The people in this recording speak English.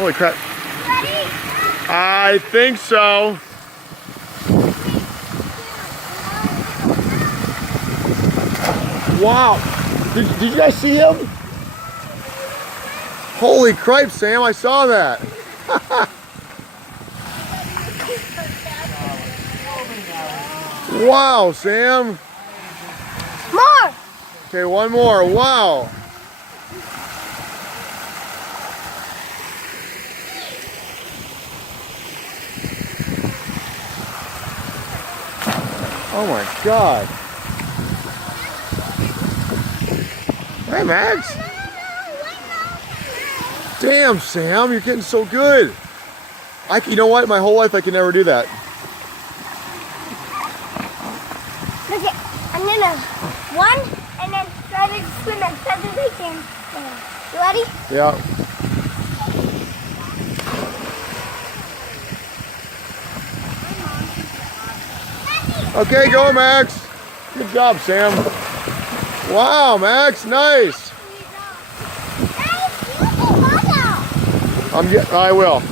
Holy crap. Ready? I think so. Wow. Did you guys see him? Holy crap, Sam, I saw that. Wow, Sam. More. Okay, one more. Wow. Oh my God. Hey, Max. Damn, Sam, you're getting so good. You know what? My whole life I could never do that. Look it. I'm gonna one and then try to swim as fast as I can. You ready? Yeah. Okay, go, Max. Good job, Sam. Wow, Max, nice. I will. I will.